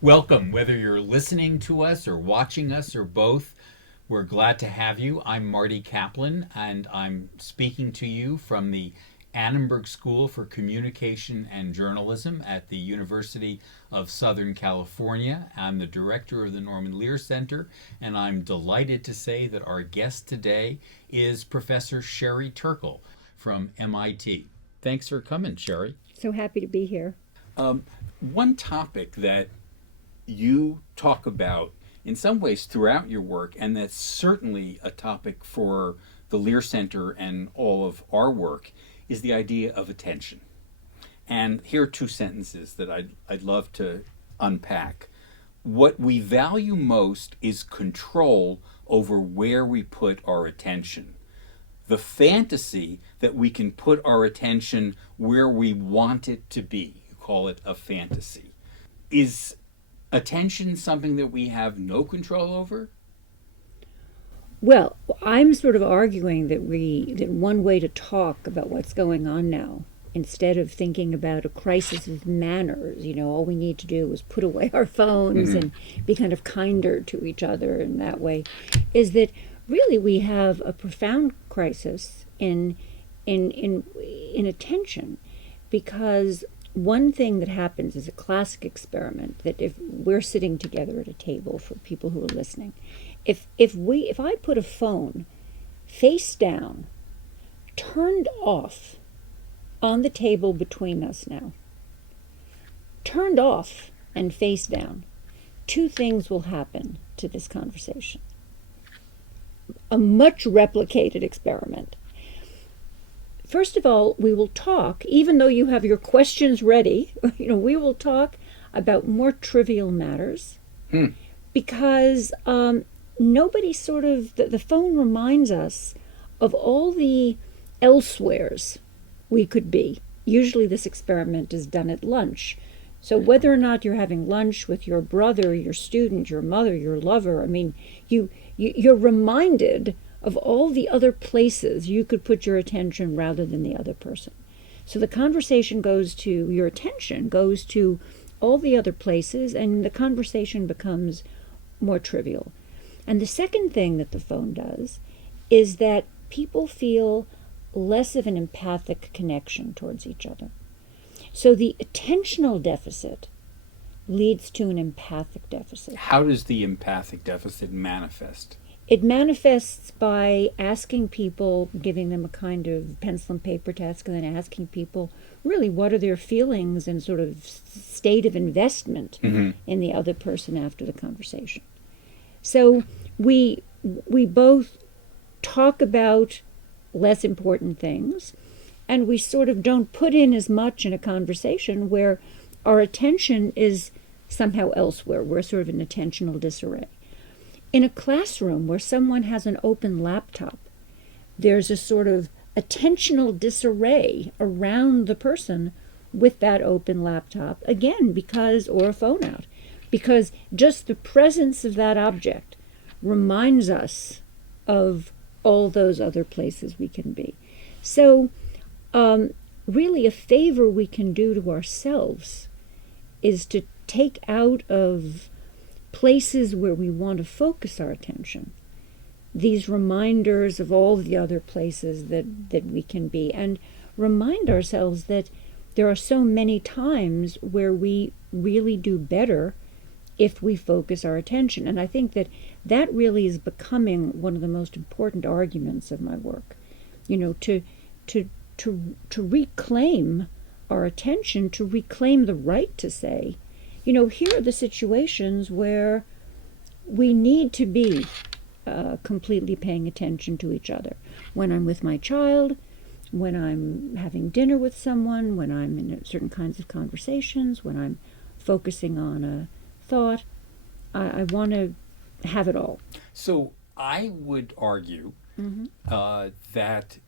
Welcome, whether you're listening to us or watching us or both. We're glad to have you. I'm Marty Kaplan, and I'm speaking to you from the Annenberg School for Communication and Journalism at the University of Southern California. I'm the director of the Norman Lear Center, and I'm delighted to say that our guest today is Professor Sherry Turkle from MIT. Thanks for coming, Sherry. So happy to be here. One topic that you talk about in some ways throughout your work, and that's certainly a topic for the Lear Center and all of our work, is the idea of attention. And here are two sentences that I'd love to unpack. What we value most is control over where we put our attention. The fantasy that we can put our attention where we want it to be, you call it a fantasy. Is attention something that we have no control over? Well, I'm sort of arguing that one way to talk about what's going on now, instead of thinking about a crisis of manners, all we need to do is put away our phones and be kind of kinder to each other in that way, is that really we have a profound crisis in attention, because one thing that happens is a classic experiment that if we're sitting together at a table for people who are listening, if I put a phone face down, turned off on the table between us now, turned off and face down, two things will happen to this conversation. A much replicated experiment. First of all, we will talk, even though you have your questions ready, we will talk about more trivial matters, because nobody the phone reminds us of all the elsewheres we could be. Usually this experiment is done at lunch. So whether or not you're having lunch with your brother, your student, your mother, your lover, you're reminded of all the other places you could put your attention rather than the other person. So the conversation your attention goes to all the other places, and the conversation becomes more trivial. And the second thing that the phone does is that people feel less of an empathic connection towards each other. So the attentional deficit leads to an empathic deficit. How does the empathic deficit manifest? It manifests by asking people, giving them a kind of pencil and paper task, and then asking people really what are their feelings and sort of state of investment in the other person after the conversation. So we both talk about less important things, and we sort of don't put in as much in a conversation where our attention is somehow elsewhere. We're sort of in attentional disarray. In a classroom where someone has an open laptop, there's a sort of attentional disarray around the person with that open laptop, again, or a phone out, because just the presence of that object reminds us of all those other places we can be. So really a favor we can do to ourselves is to take out of places where we want to focus our attention these reminders of all the other places that we can be, and remind ourselves that there are so many times where we really do better if we focus our attention. And I think that really is becoming one of the most important arguments of my work, to reclaim our attention, to reclaim the right to say, here are the situations where we need to be completely paying attention to each other. When I'm with my child, when I'm having dinner with someone, when I'm in certain kinds of conversations, when I'm focusing on a thought, I want to have it all. So I would argue that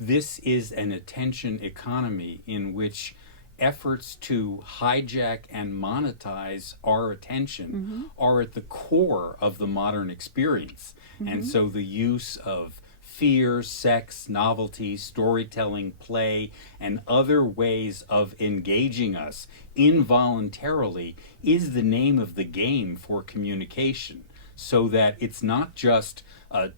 this is an attention economy in which efforts to hijack and monetize our attention are at the core of the modern experience. And so the use of fear, sex, novelty, storytelling, play, and other ways of engaging us involuntarily is the name of the game for communication, so that it's not just a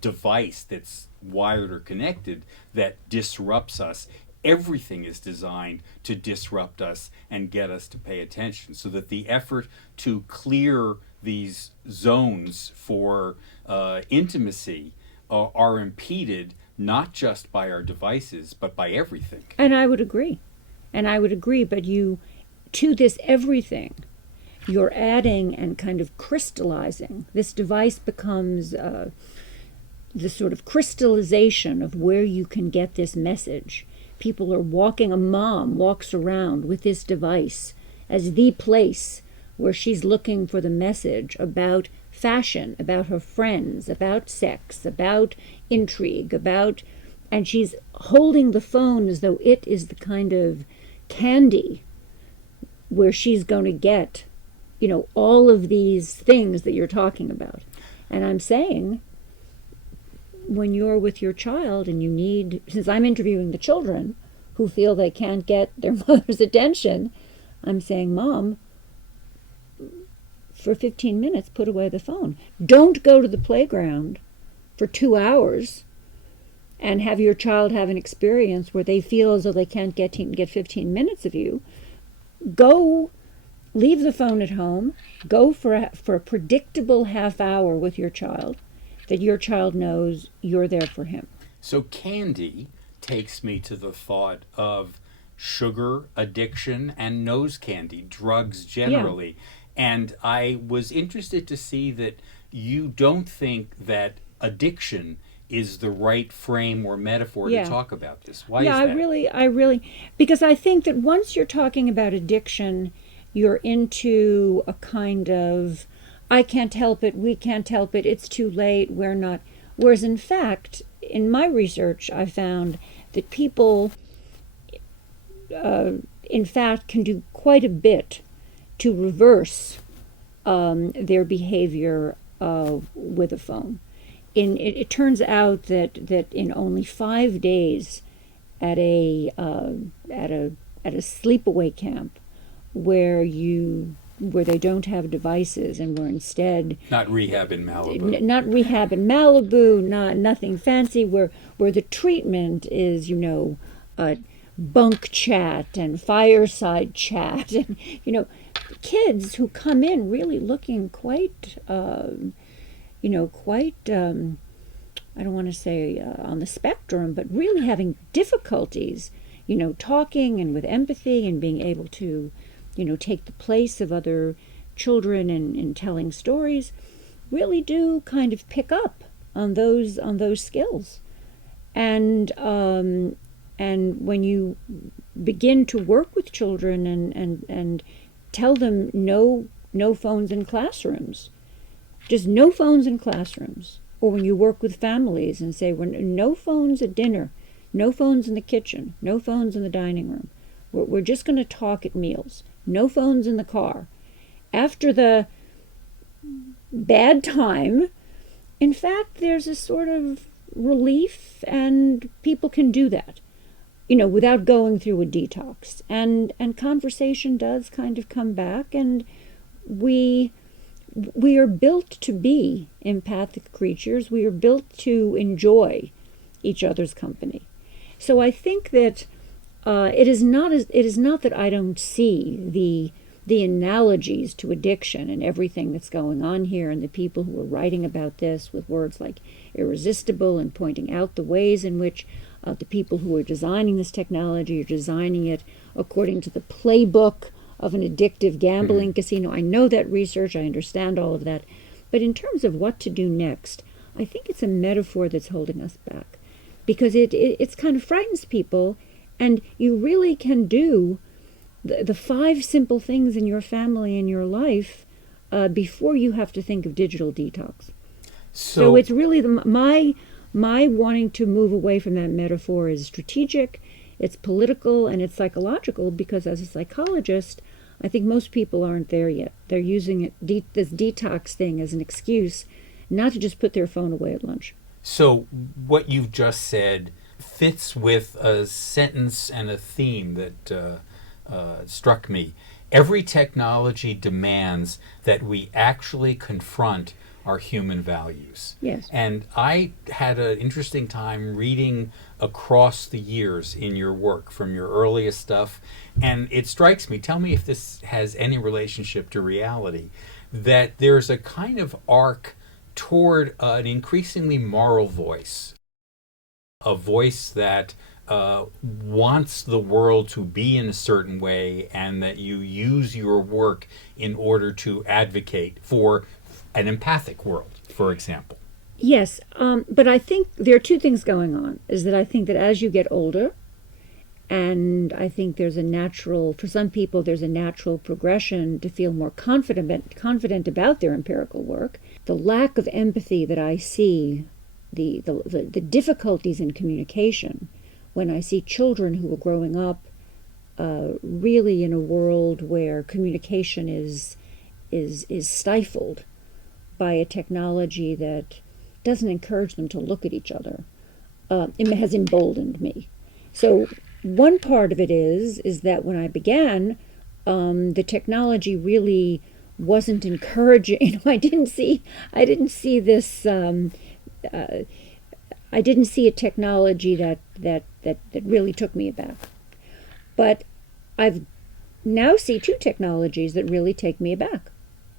device that's wired or connected that disrupts us. Everything is designed to disrupt us and get us to pay attention, so that the effort to clear these zones for intimacy are impeded not just by our devices but by everything. And I would agree. But to this everything, you're adding and kind of crystallizing. This device becomes the sort of crystallization of where you can get this message. People are walking, a mom walks around with this device as the place where she's looking for the message about fashion, about her friends, about sex, about intrigue, and she's holding the phone as though it is the kind of candy where she's going to get, all of these things that you're talking about. And I'm saying, when you're with your child and you need, since I'm interviewing the children who feel they can't get their mother's attention, I'm saying, Mom, for 15 minutes, put away the phone. Don't go to the playground for 2 hours and have your child have an experience where they feel as though they can't get 15 minutes of you. Go, leave the phone at home. Go for a predictable half hour with your child, that your child knows you're there for him. So candy takes me to the thought of sugar addiction and nose candy, drugs generally. Yeah. And I was interested to see that you don't think that addiction is the right frame or metaphor to talk about this. Why is that? I really, because I think that once you're talking about addiction, you're into a kind of, I can't help it, we can't help it, it's too late, we're not. Whereas in fact, in my research, I found that people, in fact, can do quite a bit to reverse their behavior with a phone. It turns out that in only 5 days at a sleepaway camp where they don't have devices and where instead not rehab in Malibu, nothing fancy, where the treatment is bunk chat and fireside chat, and kids who come in really looking quite I don't want to say on the spectrum, but really having difficulties talking and with empathy and being able to take the place of other children in telling stories, really do kind of pick up on those skills. And when you begin to work with children and tell them no phones in classrooms, just no phones in classrooms, or when you work with families and say, no phones at dinner, no phones in the kitchen, no phones in the dining room, we're just going to talk at meals, no phones in the car. After the bad time, in fact, there's a sort of relief, and people can do that, without going through a detox. And conversation does kind of come back, and we are built to be empathic creatures. We are built to enjoy each other's company. So I think that it is not that I don't see the analogies to addiction and everything that's going on here, and the people who are writing about this with words like irresistible and pointing out the ways in which the people who are designing this technology are designing it according to the playbook of an addictive gambling casino. I know that research, I understand all of that. But in terms of what to do next, I think it's a metaphor that's holding us back, because it's kind of frightens people, and you really can do the 5 simple things in your family and your life before you have to think of digital detox. So it's really my wanting to move away from that metaphor is strategic, it's political, and it's psychological, because as a psychologist, I think most people aren't there yet. They're using this detox thing as an excuse not to just put their phone away at lunch. So what you've just said fits with a sentence and a theme that struck me. Every technology demands that we actually confront our human values. Yes. And I had an interesting time reading across the years in your work, from your earliest stuff, and it strikes me, tell me if this has any relationship to reality, that there's a kind of arc toward an increasingly moral voice, a voice that wants the world to be in a certain way, and that you use your work in order to advocate for an empathic world, for example. Yes, but I think there are two things going on. Is that I think that as you get older, and I think there's a natural, for some people, there's a natural progression to feel more confident about their empirical work. The lack of empathy that I see, the difficulties in communication, when I see children who are growing up really in a world where communication is stifled by a technology that doesn't encourage them to look at each other, it has emboldened me. So one part of it is that when I began, the technology really wasn't encouraging. You know, I didn't see this. I didn't see a technology that really took me aback. But I've now see two technologies that really take me aback.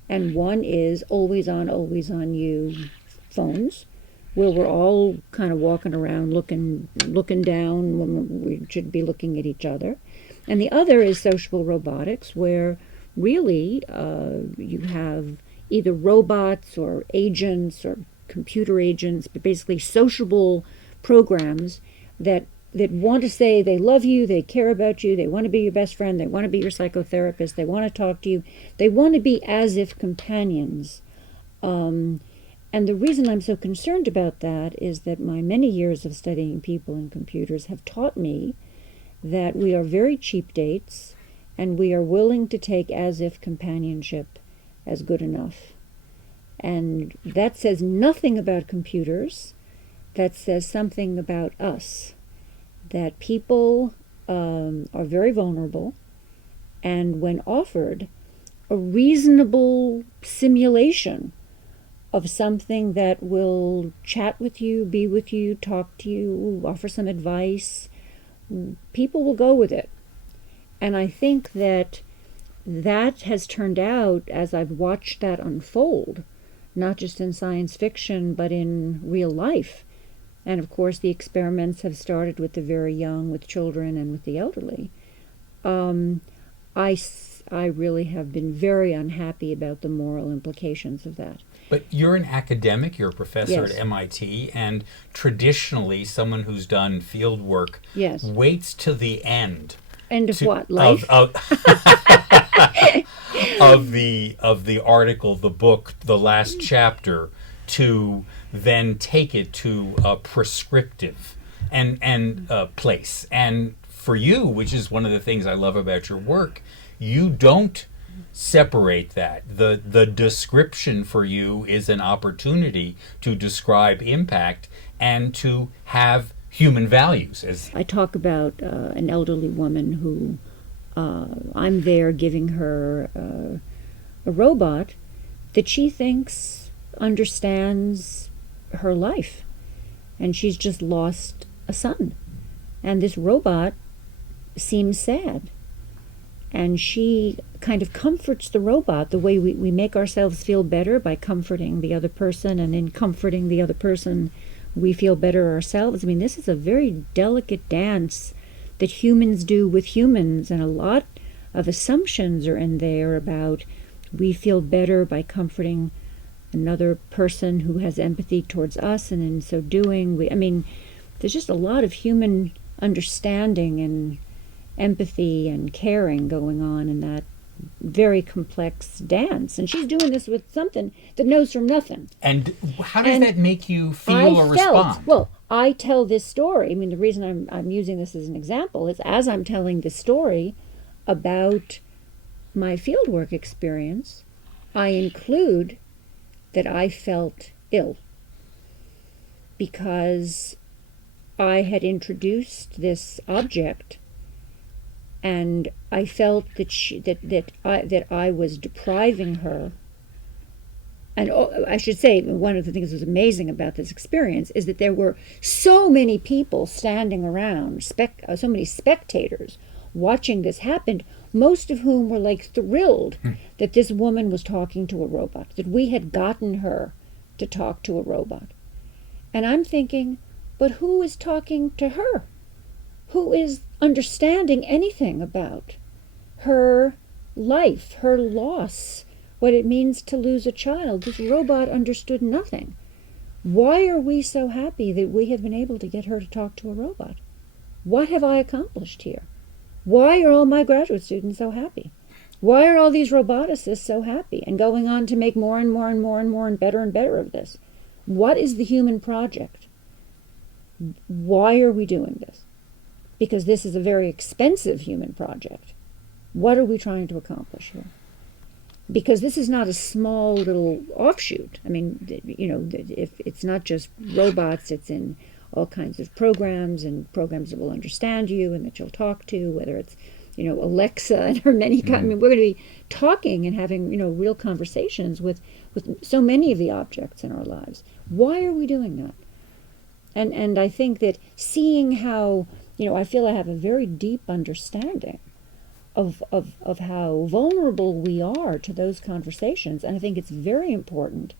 And one is always on you phones, where we're all kind of walking around looking down when we should be looking at each other. And the other is social robotics, where really you have either robots or agents or computer agents, but basically sociable programs that want to say they love you, they care about you, they want to be your best friend, they want to be your psychotherapist, they want to talk to you, they want to be as if companions. And the reason I'm so concerned about that is that my many years of studying people and computers have taught me that we are very cheap dates, and we are willing to take as if companionship as good enough. And that says nothing about computers. That says something about us. That people are very vulnerable, and when offered a reasonable simulation of something that will chat with you, be with you, talk to you, offer some advice, people will go with it. And I think that has turned out, as I've watched that unfold, not just in science fiction, but in real life. And of course, the experiments have started with the very young, with children, and with the elderly. I really have been very unhappy about the moral implications of that. But you're an academic, you're a professor Yes. at MIT, and traditionally someone who's done field work Yes. waits to the end. End of what? Life? Of the article, the book, the last chapter, to then take it to a prescriptive and place. And for you, which is one of the things I love about your work, you don't separate that. The description for you is an opportunity to describe impact and to have human values. As I talk about an elderly woman who I'm there giving her a robot that she thinks understands her life, and she's just lost a son, and this robot seems sad, and she kind of comforts the robot the way we make ourselves feel better by comforting the other person, and in comforting the other person we feel better ourselves. I mean, this is a very delicate dance that humans do with humans, and a lot of assumptions are in there about we feel better by comforting another person who has empathy towards us, and in so doing, there's just a lot of human understanding and empathy and caring going on in that very complex dance. And she's doing this with something that knows from nothing. And how does that make you feel or respond? Well, I tell this story. I mean, the reason I'm using this as an example is as I'm telling this story about my fieldwork experience, I include that I felt ill. because I had introduced this object, and I felt that I was depriving her. And I should say, one of the things that was amazing about this experience is that there were so many people standing around, so many spectators watching this happen, most of whom were like thrilled that this woman was talking to a robot, that we had gotten her to talk to a robot. And I'm thinking, but who is talking to her? Who is understanding anything about her life, her loss, what it means to lose a child? This robot understood nothing. Why are we so happy that we have been able to get her to talk to a robot? What have I accomplished here? Why are all my graduate students so happy? Why are all these roboticists so happy and going on to make more and more and more and more and better of this? What is the human project? Why are we doing this? Because this is a very expensive human project. What are we trying to accomplish here? Because this is not a small little offshoot. I mean, you know, if it's not just robots, it's in all kinds of programs, and programs that will understand you and that you'll talk to, whether it's, you know, Alexa and her many kinds. I mean, we're going to be talking and having, you know, real conversations with so many of the objects in our lives. Why are we doing that? And I think that seeing how, you know, I feel I have a very deep understanding of how vulnerable we are to those conversations. And I think it's very important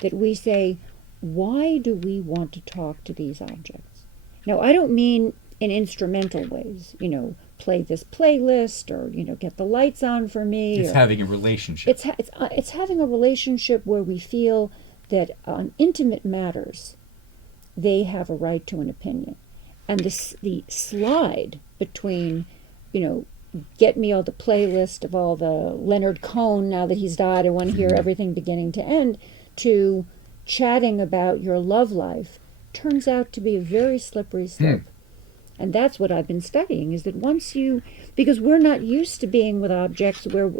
that we say, why do we want to talk to these objects? Now, I don't mean in instrumental ways, you know, play this playlist, or, you know, get the lights on for me. It's having a relationship. It's having a relationship where we feel that on intimate matters, they have a right to an opinion. And the slide between, you know, get me all the playlist of all the Leonard Cohen, now that he's died, I want to hear everything beginning to end, to chatting about your love life, turns out to be a very slippery slope. And that's what I've been studying, is that once you, because we're not used to being with objects, we're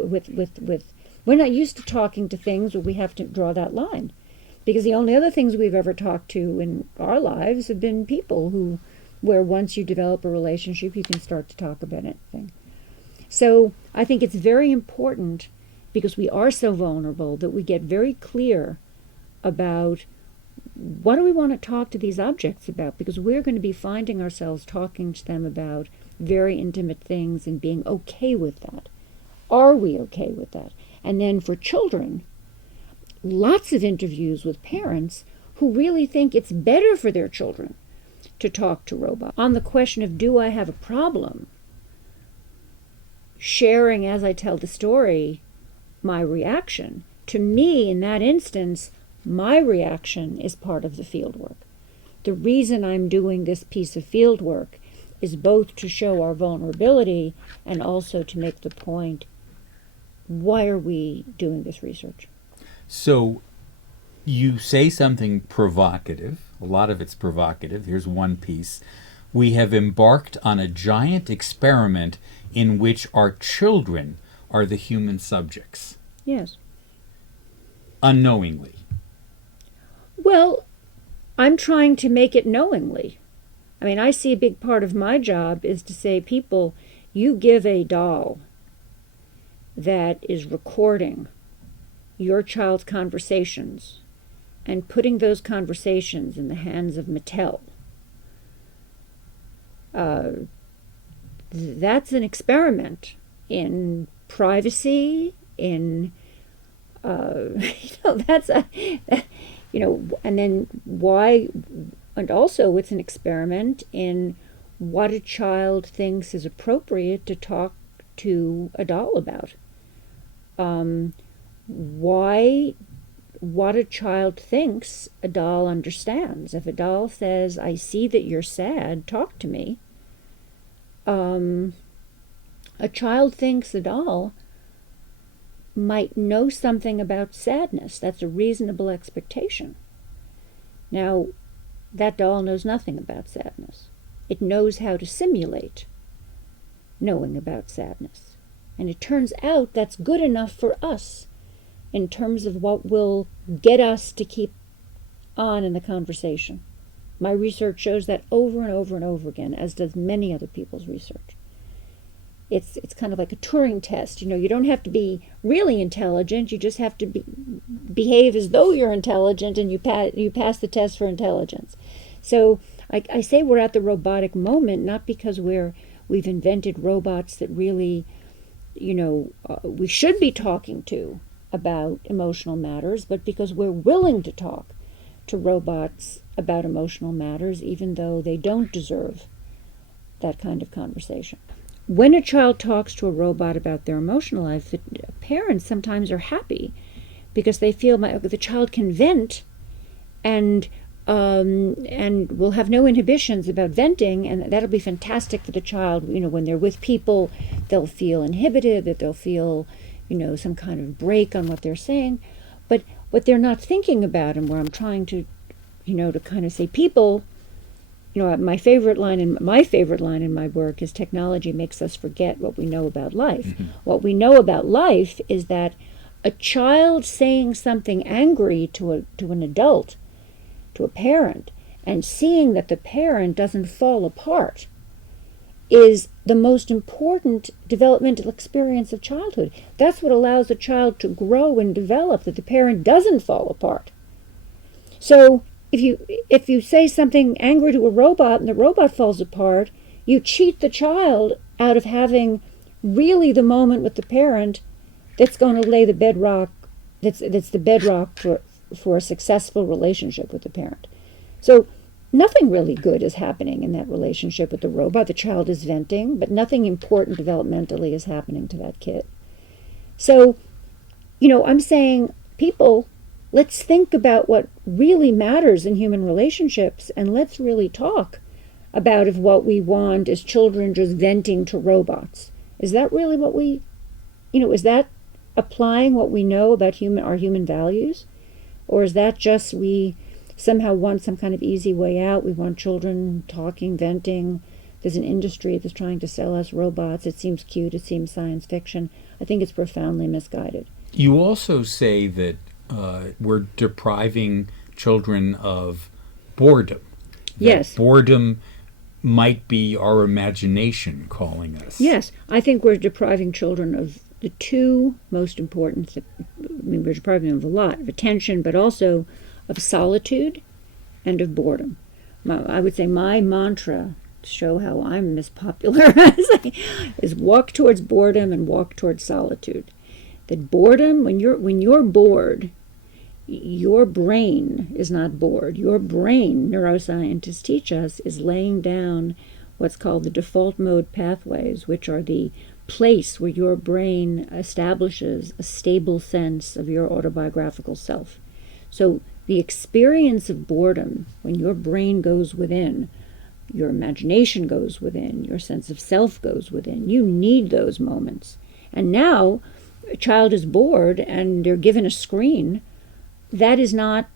not used to talking to things where we have to draw that line. Because the only other things we've ever talked to in our lives have been people where once you develop a relationship, you can start to talk about anything. So I think it's very important, because we are so vulnerable, that we get very clear about what do we want to talk to these objects about, because we're going to be finding ourselves talking to them about very intimate things and being okay with that. Are we okay with that? And then for children, lots of interviews with parents who really think it's better for their children to talk to robots. On the question of, do I have a problem sharing, as I tell the story, my reaction, to me in that instance, my reaction is part of the fieldwork. The reason I'm doing this piece of fieldwork is both to show our vulnerability and also to make the point, why are we doing this research? So you say something provocative. A lot of it's provocative. Here's one piece. We have embarked on a giant experiment in which our children are the human subjects. Yes. Unknowingly. Well, I'm trying to make it knowingly. I mean, I see a big part of my job is to say, people, you give a doll that is recording your child's conversations and putting those conversations in the hands of Mattel. That's an experiment in privacy, in, that's a, and then why, and also it's an experiment in what a child thinks is appropriate to talk to a doll about. Why, what a child thinks a doll understands. If a doll says, I see that you're sad, talk to me, a child thinks a doll might know something about sadness. That's a reasonable expectation. Now, that doll knows nothing about sadness. It knows how to simulate knowing about sadness. And it turns out that's good enough for us in terms of what will get us to keep on in the conversation. My research shows that over and over and over again, as does many other people's research. It's kind of like a Turing test. You don't have to be really intelligent. You just have to behave as though you're intelligent, and you pass the test for intelligence. So I say we're at the robotic moment, not because we've invented robots that really, we should be talking to about emotional matters, but because we're willing to talk to robots about emotional matters, even though they don't deserve that kind of conversation. When a child talks to a robot about their emotional life, the parents sometimes are happy because they feel the child can vent and will have no inhibitions about venting, and that'll be fantastic for the child. When they're with people, they'll feel inhibited, that they'll feel, some kind of break on what they're saying. But what they're not thinking about, and where I'm trying to, to kind of say, people, my favorite line in my work is technology makes us forget what we know about life. Mm-hmm. What we know about life is that a child saying something angry to an adult, to a parent, and seeing that the parent doesn't fall apart is the most important developmental experience of childhood. That's what allows a child to grow and develop, that the parent doesn't fall apart. So if you say something angry to a robot and the robot falls apart, you cheat the child out of having really the moment with the parent that's going to lay the bedrock, that's the bedrock for a successful relationship with the parent. So nothing really good is happening in that relationship with the robot. The child is venting, but nothing important developmentally is happening to that kid. So, I'm saying, people, let's think about what really matters in human relationships, and let's really talk about if what we want is children just venting to robots. Is that really what is that applying what we know about our human values? Or is that just we somehow want some kind of easy way out? We want children talking, venting. There's an industry that's trying to sell us robots. It seems cute. It seems science fiction. I think it's profoundly misguided. You also say that we're depriving children of boredom. Yes. Boredom might be our imagination calling us. Yes. I think we're depriving children of the two most important we're depriving them of a lot of attention, but also of solitude and of boredom. I would say my mantra, to show how I'm as popular is walk towards boredom and walk towards solitude. That boredom, when you're bored, your brain is not bored. Your brain, neuroscientists teach us, is laying down what's called the default mode pathways, which are the place where your brain establishes a stable sense of your autobiographical self. So the experience of boredom, when your brain goes within, your imagination goes within, your sense of self goes within, you need those moments. And now a child is bored and they're given a screen. That is not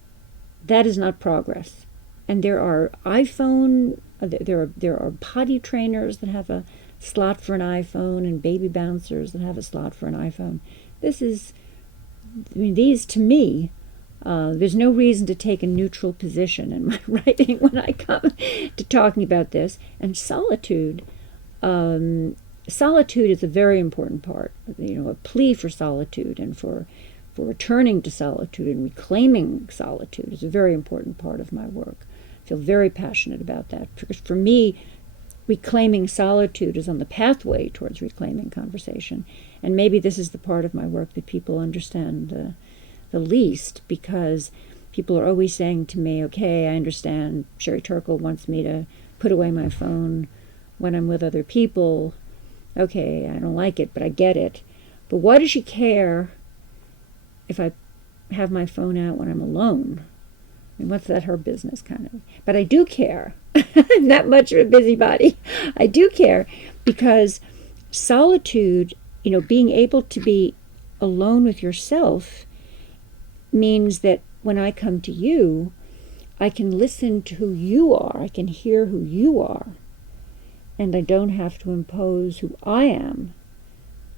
progress. And there are there are potty trainers that have a slot for an iPhone, and baby bouncers that have a slot for an iPhone. These to me, there's no reason to take a neutral position in my writing when I come to talking about this. And solitude is a very important part. A plea for solitude and for returning to solitude and reclaiming solitude is a very important part of my work. I feel very passionate about that, because for me, reclaiming solitude is on the pathway towards reclaiming conversation. And maybe this is the part of my work that people understand the least, because people are always saying to me, okay, I understand Sherry Turkle wants me to put away my phone when I'm with other people. Okay, I don't like it, but I get it. But why does she care if I have my phone out when I'm alone? What's that her business, kind of? But I do care. I'm not much of a busybody. I do care, because solitude, being able to be alone with yourself, means that when I come to you, I can listen to who you are. I can hear who you are. And I don't have to impose who I am.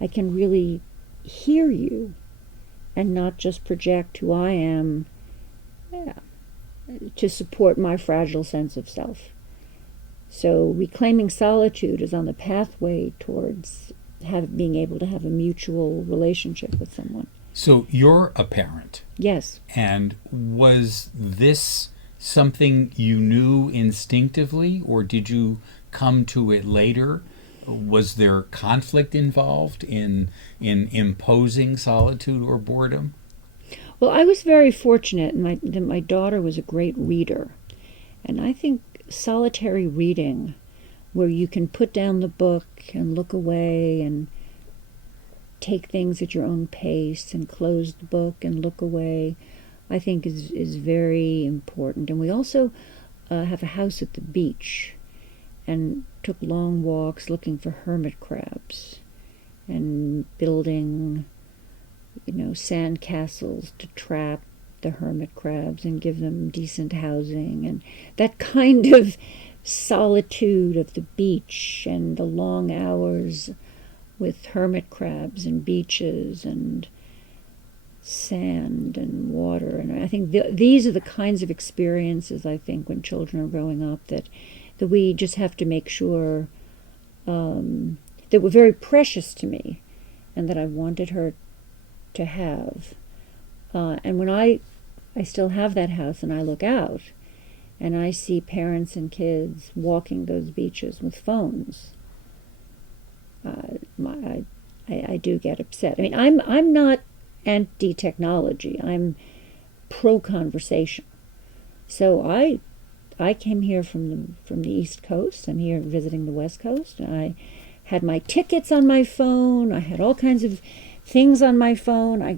I can really hear you and not just project who I am to support my fragile sense of self. So reclaiming solitude is on the pathway towards being able to have a mutual relationship with someone. So you're a parent. Yes. And was this something you knew instinctively, or did you come to it later? Was there conflict involved in imposing solitude or boredom? Well, I was very fortunate that my daughter was a great reader. And I think solitary reading, where you can put down the book and look away and take things at your own pace and close the book and look away, I think is very important. And we also have a house at the beach and took long walks looking for hermit crabs and building, sand castles to trap the hermit crabs and give them decent housing, and that kind of solitude of the beach and the long hours with hermit crabs and beaches and sand and water. And I think these are the kinds of experiences, I think, when children are growing up that we just have to make sure that were very precious to me and that I wanted her to have. And when I still have that house and I look out and I see parents and kids walking those beaches with phones, I do get upset. I mean, I'm not anti-technology. I'm pro-conversation. So I came here from the East Coast. I'm here visiting the West Coast. I had my tickets on my phone. I had all kinds of things on my phone. I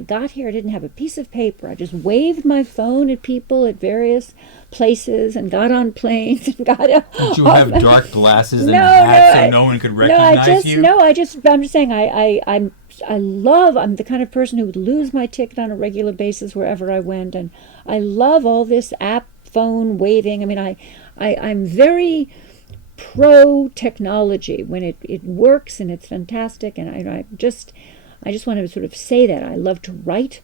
got here, I didn't have a piece of paper. I just waved my phone at people at various places and got on planes and got out. Did you have dark glasses and hats so no one could recognize you? I'm just saying I'm the kind of person who would lose my ticket on a regular basis wherever I went, and I love all this app phone waving. I mean, I'm very pro technology when it works and it's fantastic, and I just want to sort of say that I love to write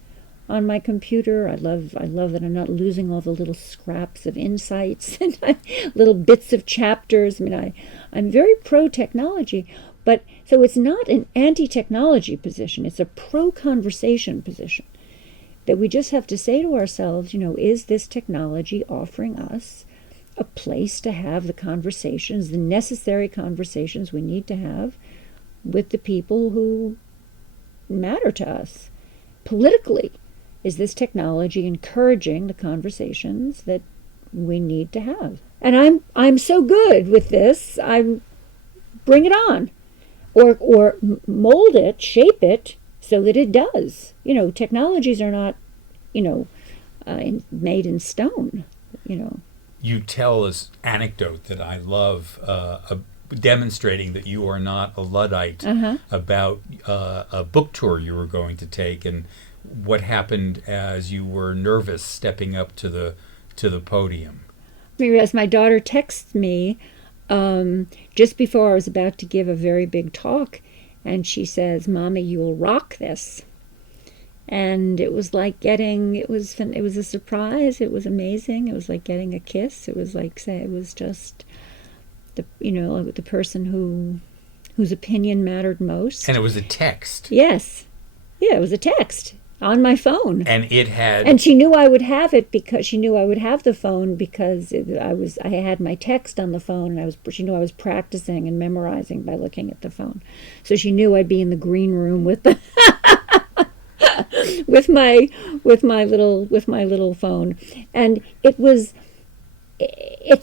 on my computer. I love that I'm not losing all the little scraps of insights and little bits of chapters. I mean, I'm very pro technology, but so it's not an anti-technology position. It's a pro-conversation position, that we just have to say to ourselves, is this technology offering us a place to have the conversations, the necessary conversations we need to have with the people who matter to us? Politically, is this technology encouraging the conversations that we need to have? And I'm so good with this. Bring it on, or mold it, shape it so that it does. Technologies are not, made in stone. You tell this anecdote that I love, demonstrating that you are not a Luddite, about a book tour you were going to take and what happened as you were nervous stepping up to the podium. As my daughter texts me just before I was about to give a very big talk, and she says, "Mommy, you will rock this." And it was like it was a surprise. It was amazing. It was like getting a kiss. It was like, it was just the person whose opinion mattered most. And it was a text. Yes. Yeah, it was a text on my phone. And it had... And she knew I would have it because she knew I would have the phone because I had my text on the phone, and she knew I was practicing and memorizing by looking at the phone. So she knew I'd be in the green room with the with my little phone. And it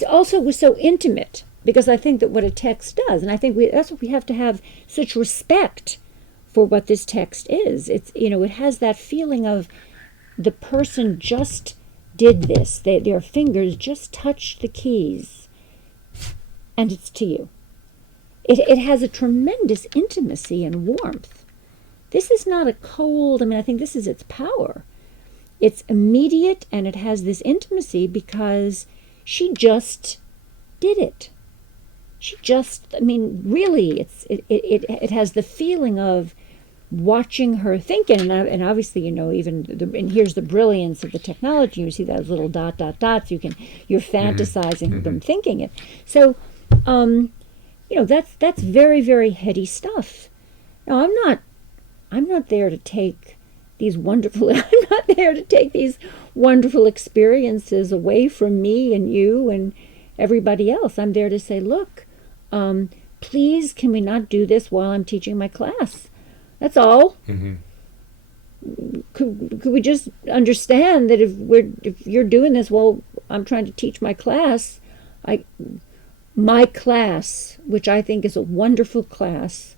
also was so intimate, because I think that what a text does, and I think that's what we have to have such respect for what this text is. It's, it has that feeling of the person just did this. Their fingers just touched the keys, and it's to you. It has a tremendous intimacy and warmth. This is not a cold, I think this is its power. It's immediate, and it has this intimacy because she just did it. She just, really, it has the feeling of watching her thinking, and obviously, and here's the brilliance of the technology. You see those little dots. You're fantasizing them thinking it. So, that's very, very heady stuff. Now, I'm not there to take these wonderful. I'm not there to take these wonderful experiences away from me and you and everybody else. I'm there to say, look, please, can we not do this while I'm teaching my class? That's all. Mm-hmm. Could we just understand that if you're doing this while I'm trying to teach my class, my class, which I think is a wonderful class,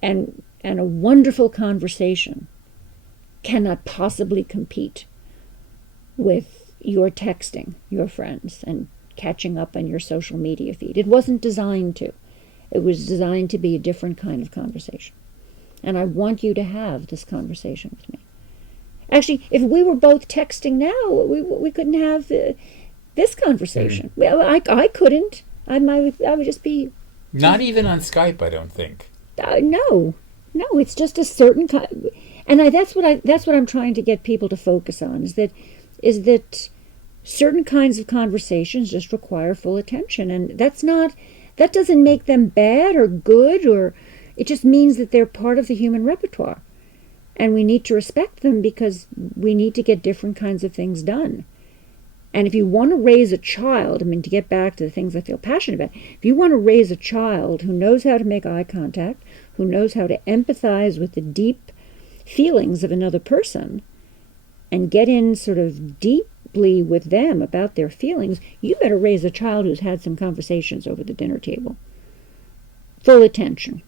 and a wonderful conversation, cannot possibly compete with your texting your friends and catching up on your social media feed. It wasn't designed to. It was designed to be a different kind of conversation. And I want you to have this conversation with me. Actually, if we were both texting now, we couldn't have this conversation. Well, I couldn't. I would just be... Not even on Skype, I don't think. No, it's just a certain kind... And that's what I'm trying to get people to focus on, is that certain kinds of conversations just require full attention. And that doesn't make them bad or good, or it just means that they're part of the human repertoire. And we need to respect them because we need to get different kinds of things done. And if you want to raise a child, to get back to the things I feel passionate about, if you want to raise a child who knows how to make eye contact, who knows how to empathize with the deep feelings of another person, and get in sort of deeply with them about their feelings, you better raise a child who's had some conversations over the dinner table. Full attention.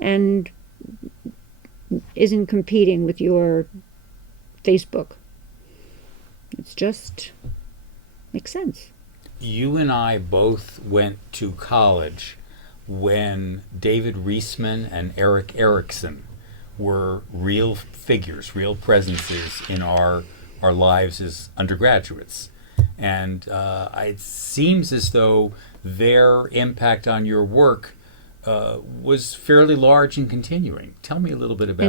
And isn't competing with your Facebook. It's just makes sense. You and I both went to college when David Reisman and Erik Erikson were real figures, real presences in our lives as undergraduates. And it seems as though their impact on your work was fairly large and continuing. Tell me a little bit about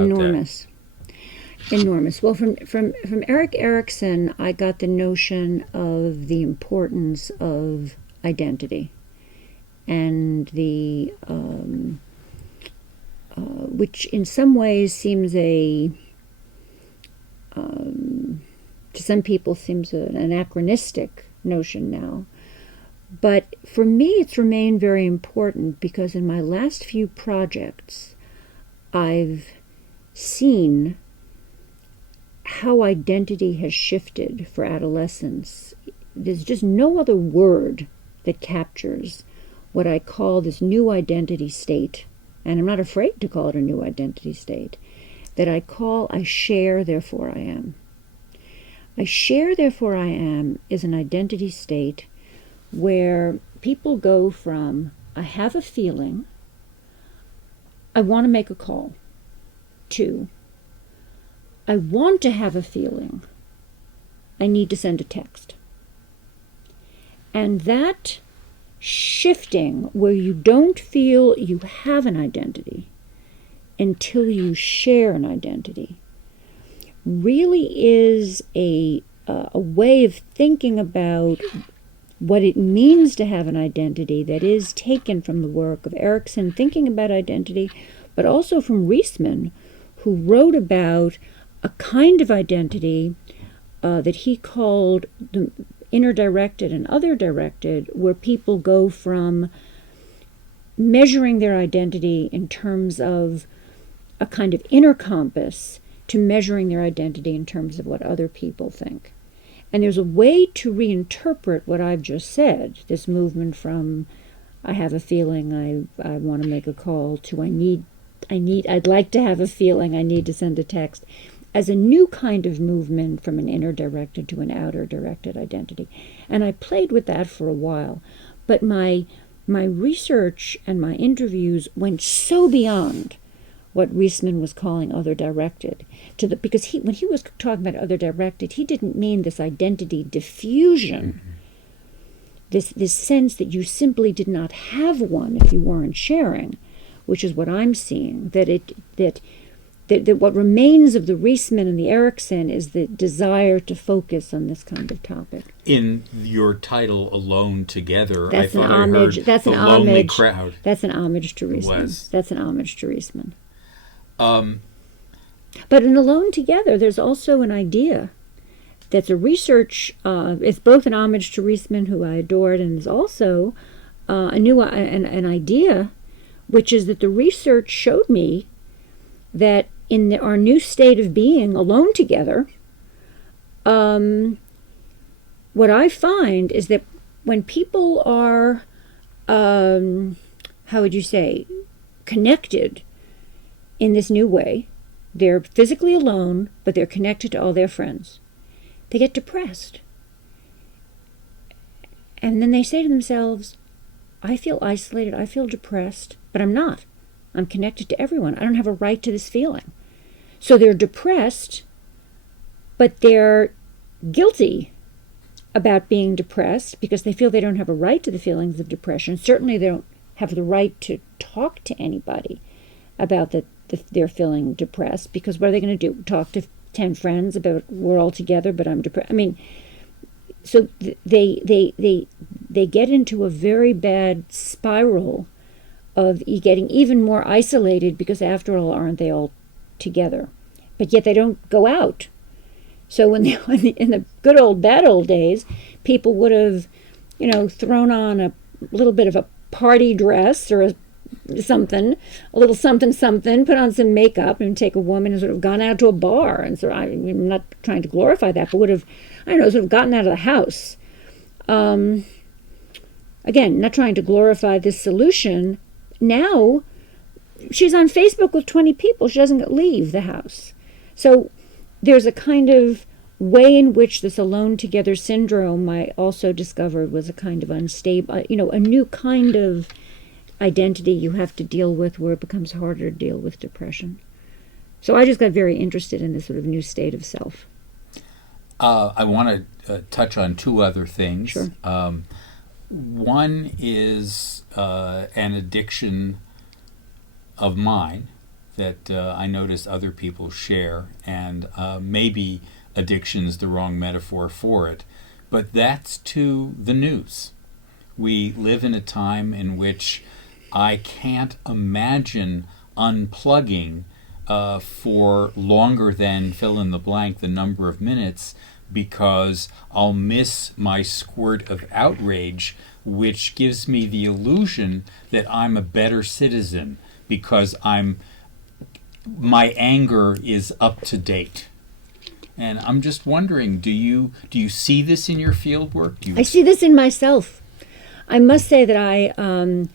Enormous. Well, from Erik Erikson, I got the notion of the importance of identity, and the which in some ways seems to some people seems an anachronistic notion now. But for me, it's remained very important because in my last few projects, I've seen how identity has shifted for adolescents. There's just no other word that captures what I call this new identity state, and I'm not afraid to call it a new identity state, that I share, therefore I am. I share, therefore I am is an identity state where people go from, I have a feeling, I want to make a call, to, I want to have a feeling, I need to send a text. And that shifting where you don't feel you have an identity until you share an identity really is a way of thinking about what it means to have an identity that is taken from the work of Erikson thinking about identity, but also from Reisman, who wrote about a kind of identity that he called the inner directed and other directed, where people go from measuring their identity in terms of a kind of inner compass to measuring their identity in terms of what other people think. And there's a way to reinterpret what I've just said, this movement from I have a feeling I want to make a call to I'd like to have a feeling I need to send a text, as a new kind of movement from an inner directed to an outer directed identity. And I played with that for a while. But my research and my interviews went so beyond what Reisman was calling other directed, because when he was talking about other directed, he didn't mean this identity diffusion, this sense that you simply did not have one if you weren't sharing, which is what I'm seeing, that what remains of the Reisman and the Erickson is the desire to focus on this kind of topic. In your title, Alone Together, That's I an thought I homage. heard That's the an lonely homage. crowd. That's an homage to It Reisman. was. That's an homage to Reisman. Um, But in Alone Together, there's also an idea that's a research. It's both an homage to Reisman, who I adored, and is also an idea, which is that the research showed me that in our new state of being alone together, what I find is that when people are, how would you say, connected in this new way, they're physically alone, but they're connected to all their friends. They get depressed. And then they say to themselves, I feel isolated, I feel depressed, but I'm not. I'm connected to everyone. I don't have a right to this feeling. So they're depressed, but they're guilty about being depressed because they feel they don't have a right to the feelings of depression. Certainly they don't have the right to talk to anybody about they're feeling depressed, because what are they going to do? Talk to 10 friends about we're all together, but I'm depressed. I mean, so they get into a very bad spiral of getting even more isolated, because after all, aren't they all together? But yet they don't go out. So when in the good old bad old days, people would have, thrown on a little bit of a party dress or a little something, put on some makeup, and take a woman and sort of gone out to a bar, and sort of, I'm not trying to glorify that, but would have, sort of gotten out of the house. Again, not trying to glorify this solution. Now, she's on Facebook with 20 people. She doesn't leave the house. So there's a kind of way in which this alone together syndrome, I also discovered, was a kind of unstable, a new kind of identity you have to deal with, where it becomes harder to deal with depression. So I just got very interested in this sort of new state of self. I want to touch on two other things. Sure. One is an addiction of mine that I notice other people share, and maybe addiction's the wrong metaphor for it, but that's to the news. We live in a time in which I can't imagine unplugging for longer than fill in the blank the number of minutes, because I'll miss my squirt of outrage, which gives me the illusion that I'm a better citizen because my anger is up to date. And I'm just wondering, do you see this in your field work? I see this in myself. I must say that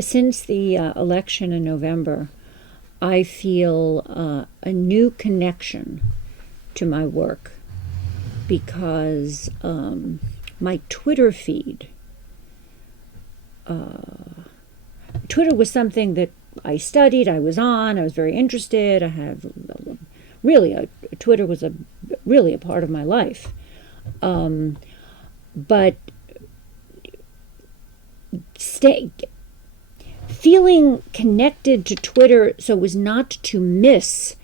since the election in November, I feel a new connection to my work, because my Twitter feed, Twitter was something that I studied, I was very interested. I have Twitter was really a part of my life. But feeling connected to Twitter so as not to miss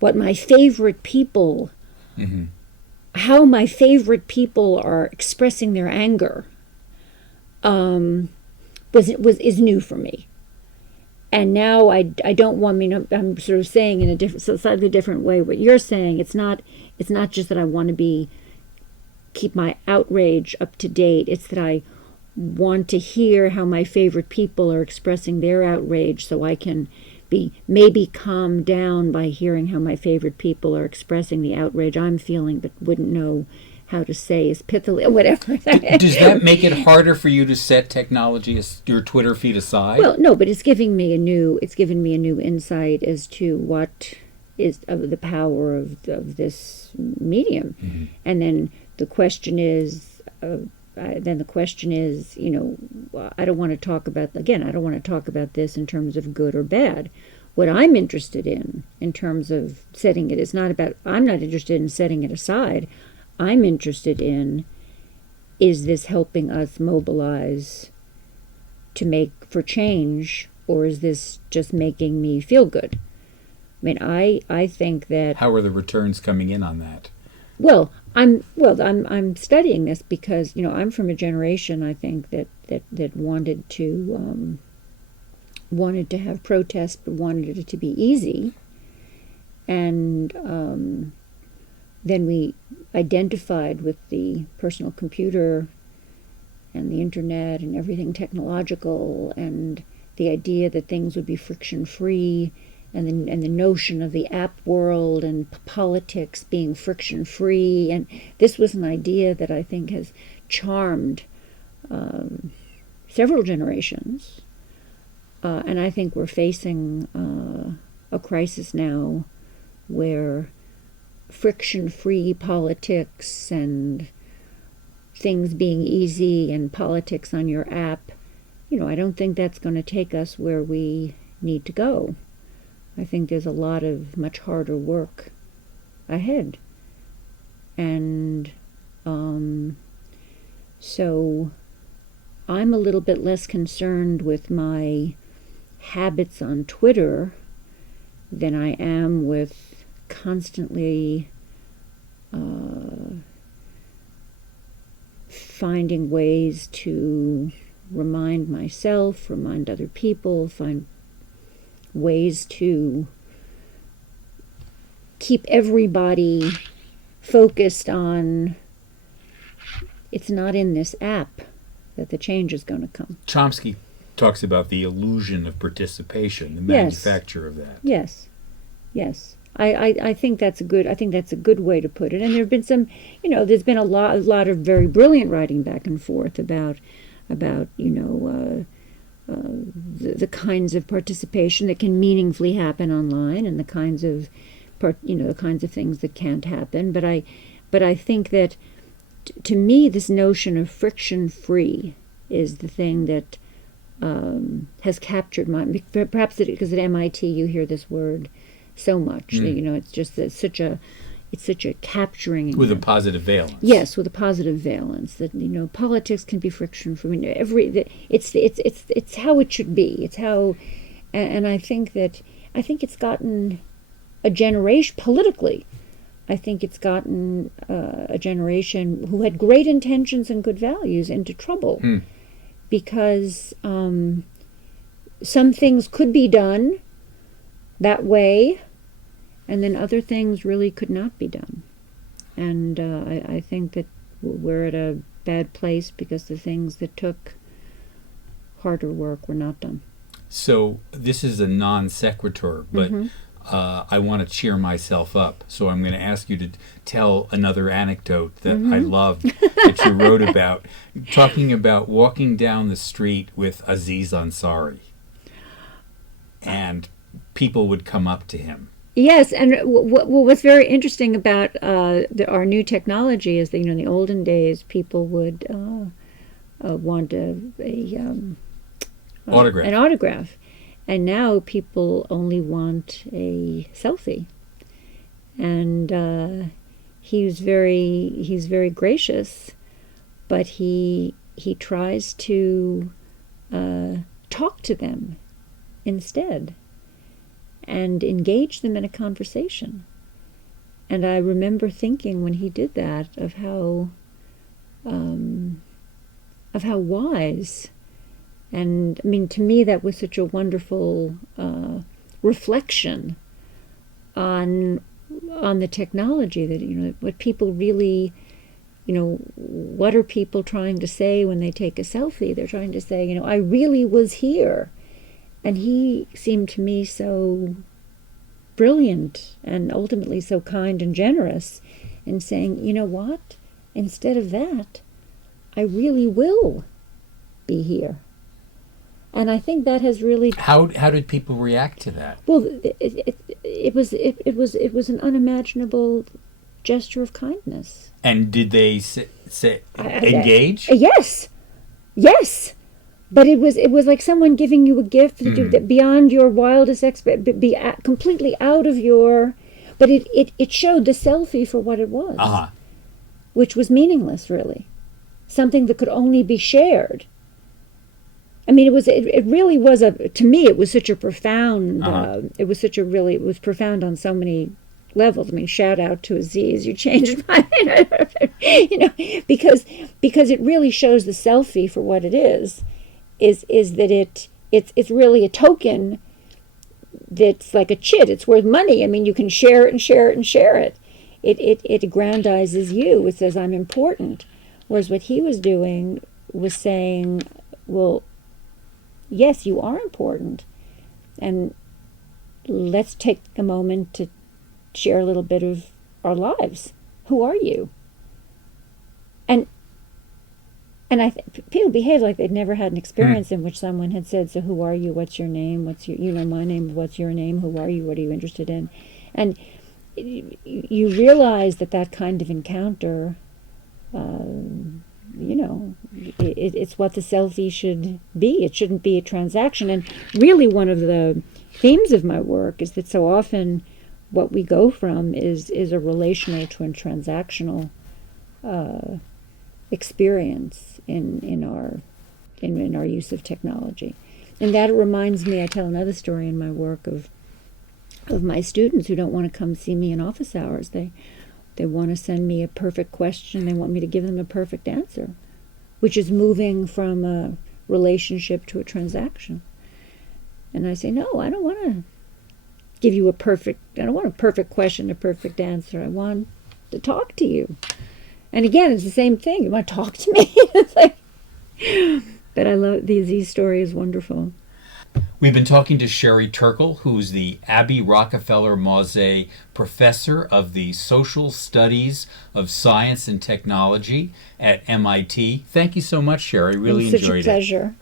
what my favorite people, how my favorite people are expressing their anger, is new for me. And now I don't want, I'm sort of saying in a slightly different way what you're saying. It's not just that I want to keep my outrage up to date. It's that I want to hear how my favorite people are expressing their outrage, so I can be maybe calmed down by hearing how my favorite people are expressing the outrage I'm feeling, but wouldn't know how to say as pithily or whatever. Does that make it harder for you to set technology, your Twitter feed aside? Well, no, but it's given me a new insight as to what is the power of this medium. Mm-hmm. And then the question is, I don't want to talk about this in terms of good or bad. What I'm interested in terms of setting it, I'm not interested in setting it aside. I'm interested in, is this helping us mobilize to make for change, or is this just making me feel good? mean, I think that, How are the returns coming in on that? I'm studying this because, I'm from a generation, I think, that wanted to have protests, but wanted it to be easy. And then we identified with the personal computer and the internet and everything technological, and the idea that things would be friction-free, and the notion of the app world and politics being friction-free. And this was an idea that I think has charmed several generations. And I think we're facing a crisis now where friction-free politics and things being easy and politics on your app, I don't think that's going to take us where we need to go. I think there's a lot of much harder work ahead. And so I'm a little bit less concerned with my habits on Twitter than I am with constantly finding ways to remind myself, remind other people, find ways to keep everybody focused on it's not in this app that the change is going to come. Chomsky talks about the illusion of participation, the Yes. manufacture of that. Yes. I think that's a good way to put it. And there've been some, there's been a lot of very brilliant writing back and forth about the kinds of participation that can meaningfully happen online, and the kinds of things that can't happen. But I think that to me, this notion of friction-free is the thing that has captured my. Perhaps because at MIT you hear this word so much. It's just that it's such a capturing With a positive valence. Yes, with a positive valence. That politics can be friction-free. It's how it should be. It's how, and I think it's gotten a generation politically. I think it's gotten a generation who had great intentions and good values into trouble, because some things could be done that way, and then other things really could not be done. And I think that we're at a bad place because the things that took harder work were not done. So this is a non sequitur, but I want to cheer myself up. So I'm going to ask you to tell another anecdote that I loved that you wrote about, talking about walking down the street with Aziz Ansari. And people would come up to him. Yes, and what's very interesting about our new technology is that, in the olden days, people would want Autograph. an autograph. And now people only want a selfie. And he's very gracious, but he tries to talk to them instead and engage them in a conversation. And I remember thinking when he did that of how wise. And I mean, to me, that was such a wonderful reflection on the technology, that what people really, what are people trying to say when they take a selfie? They're trying to say, I really was here. And he seemed to me so brilliant and ultimately so kind and generous in saying, you know what? Instead of that, I really will be here. And I think that has really. How did people react to that? Well, it was an unimaginable gesture of kindness. And did they engage? Yes. But it was like someone giving you a gift that beyond your wildest completely out of your. But it showed the selfie for what it was, which was meaningless, really, something that could only be shared. I mean, it really was to me, it was such a profound, it was profound on so many levels. I mean, shout out to Aziz, you changed my, because it really shows the selfie for what it is that it's really a token that's like a chit. It's worth money. I mean, you can share it and share it and share it. It aggrandizes you. It says, I'm important. Whereas what he was doing was saying, well, yes, you are important. And let's take a moment to share a little bit of our lives. Who are you? And people behave like they'd never had an experience in which someone had said, so who are you? What's your name? What's your, my name, what's your name? Who are you? What are you interested in? And you realize that kind of encounter, it's what the selfie should be. It shouldn't be a transaction. And really one of the themes of my work is that so often what we go from is a relational to a transactional experience in our use of technology. And that reminds me, I tell another story in my work of my students who don't want to come see me in office hours. They want to send me a perfect question. They want me to give them a perfect answer, which is moving from a relationship to a transaction. And I say, no, I don't want to give you I don't want a perfect question, a perfect answer. I want to talk to you. And again, it's the same thing. You want to talk to me? It's like, but I love the Aziz story is wonderful. We've been talking to Sherry Turkle, who's the Abby Rockefeller Mause Professor of the Social Studies of Science and Technology at MIT. Thank you so much, Sherry. Really enjoyed it. It was such a pleasure.